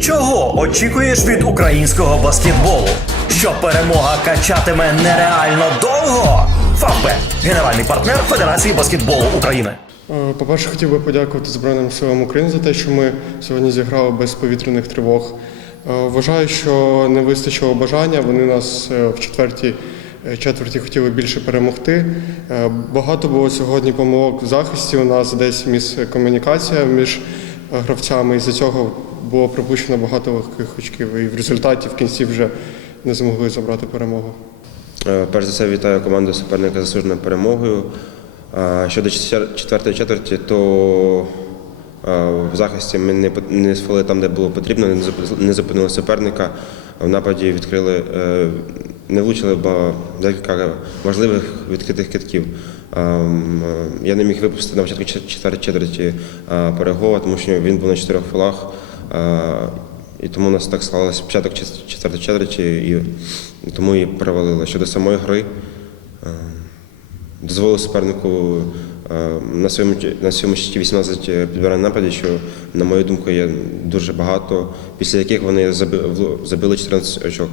Чого очікуєш від українського баскетболу? Що перемога качатиме нереально довго? Фавбет – генеральний партнер Федерації баскетболу України. Е, По-перше, хотів би подякувати Збройним силам України за те, що ми сьогодні зіграли без повітряних тривог. Е, Вважаю, що не вистачило бажання. Вони нас е, в четвертій четверті хотіли більше перемогти. Багато було сьогодні помилок в захисті. У нас десь міскомунікація між е, гравцями. І з-за цього було пропущено багато легких очків. І в результаті в кінці вже не змогли забрати перемогу. Е, Перш за все вітаю команду суперника заслуженою перемогою. Е, Щодо четвер- четвертої четверті, то е, в захисті ми не не там, де було потрібно, не зупинили суперника. В нападі відкрили, не влучили декілька важливих відкритих китків. Е, м, е, Я не міг випустити на початку чет- четвертої четверті Перегова, тому що він був на чотирьох фолах. Е, і тому у нас так склалося початок чет- четвертої четверті, і тому і провалили. Щодо самої гри, е, дозволив супернику е, на своєму на своєму щиті 18 підбирань нападів, що, на мою думку, є дуже багато, після яких вони забили 14 очок.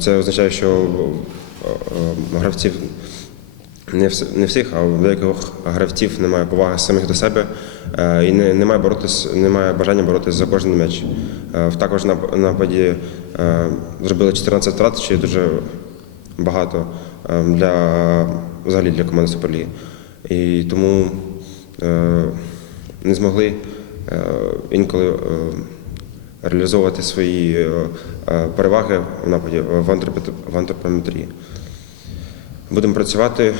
Це означає, що гравців не, всіх, а деяких гравців немає поваги самих до себе і не, немає, боротись, немає бажання боротися за кожен м'яч. Е, Також на нападі е, зробили 14 втрат, що дуже багато е, для, взагалі для команди Суперліги. І тому е, не змогли е, інколи е, реалізовувати свої е, е, переваги в нападі в антропометрії. Будемо працювати.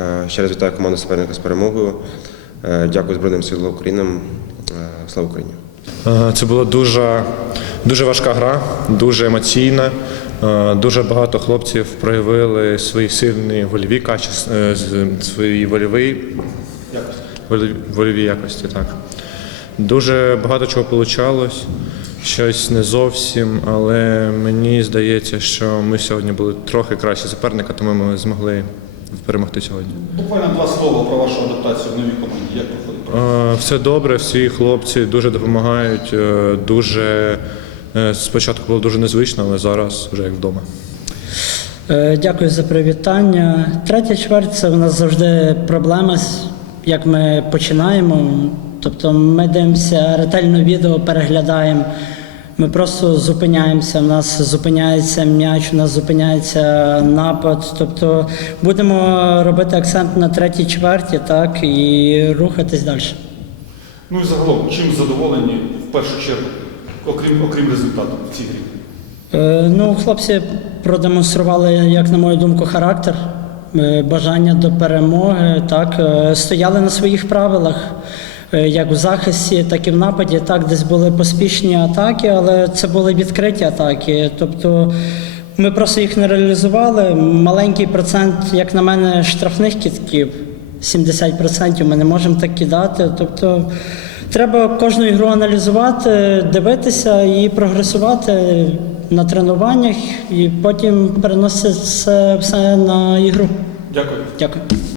Е, Ще раз вітаю команду суперника з перемогою. Е, Дякую Збройним силам України. Е, Слава Україні! Е, Це була дуже, дуже важка гра, дуже емоційна. Дуже багато хлопців проявили свої сильні вольові качества, свої вольові вольові, вольові якості. Так. Дуже багато чого вийшло, щось не зовсім, але мені здається, що ми сьогодні були трохи краще суперника, тому ми змогли перемогти сьогодні. Буквально два слова про вашу адаптацію в новій команді. Як проходить? Е, Все добре, всі хлопці дуже допомагають. е, Дуже е, спочатку було дуже незвично, але зараз вже як вдома. Дякую за привітання. Третя чверть це в нас завжди проблема, з- як ми починаємо. Тобто ми дивимося ретельно відео, переглядаємо. Ми просто зупиняємося. У нас зупиняється м'яч, у нас зупиняється напад. Тобто будемо робити акцент на третій чверті, так і рухатись далі. Ну і загалом, чим задоволені в першу чергу, окрім, окрім результату в цій грі? Е, Ну, хлопці продемонстрували, як на мою думку, характер, е, бажання до перемоги. Так, е, стояли на своїх правилах, як в захисті, так і в нападі. Так, десь були поспішні атаки, але це були відкриті атаки. Тобто ми просто їх не реалізували. Маленький процент, як на мене, штрафних кітків. 70% ми не можемо так кидати. Тобто треба кожну ігру аналізувати, дивитися і прогресувати на тренуваннях, і потім переносити це все на ігру. Дякую. Дякую.